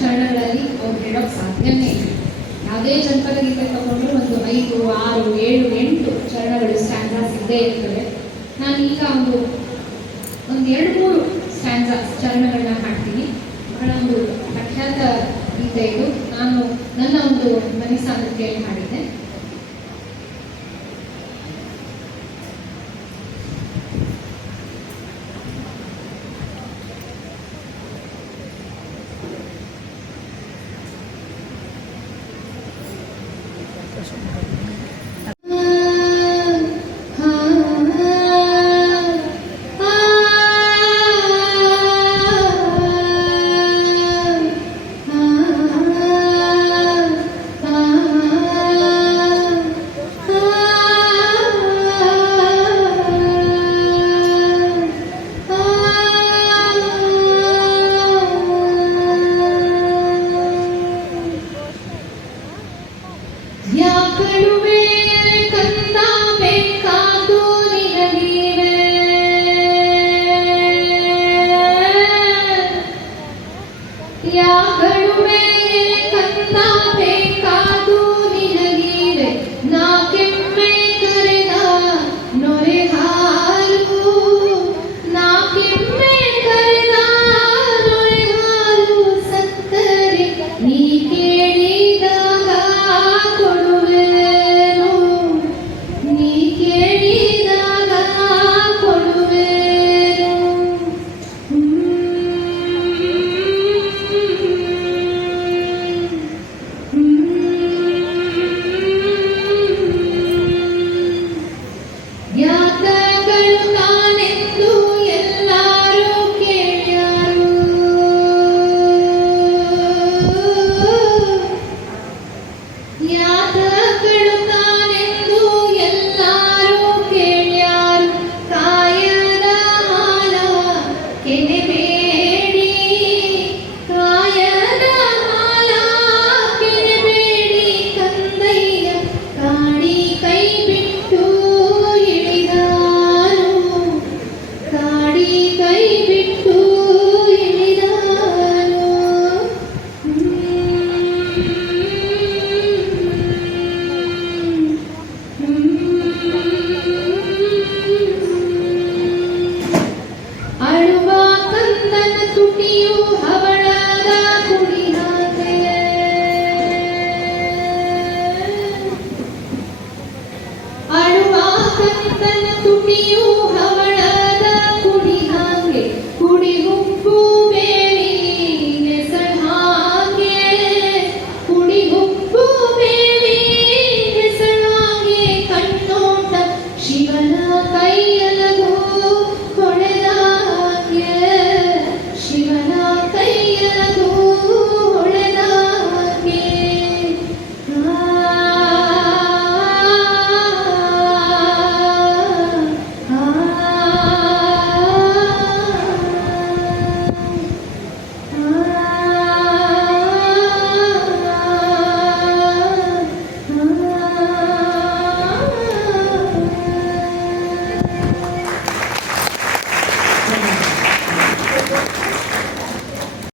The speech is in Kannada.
ಚರಣಗಳಲ್ಲಿ ಅವ್ರು ಹೇಳೋಕ್ ಸಾಧ್ಯನೇ ಇಲ್ಲ. ಯಾವುದೇ ಜನಪದ ಗೀತೆ ತಗೊಂಡ್ರು ಒಂದು ಐದು, ಆರು, ಏಳು, ಎಂಟು ಚರಣಗಳು ಸ್ಟ್ಯಾಂಡರ್ಸ್ ಇದ್ದೇ ಇರ್ತವೆ. ನಾನು ಈಗ ಒಂದು ಒಂದು ಎರಡು, ಮೂರು ಸ್ಟ್ಯಾಂಡ ಚರಣಗಳನ್ನ ಹಾಡ್ತೀನಿ. ಬಹಳ ಒಂದು ಪ್ರಖ್ಯಾತ ಗೀತೆ ಇದು. ನಾನು ನನ್ನ ಒಂದು ಮನೆ ಸಾಂಗತ್ಯದಲ್ಲಿ ಹಾಡಿದ್ದೆ. ಯಾಕಡುವೆ frio.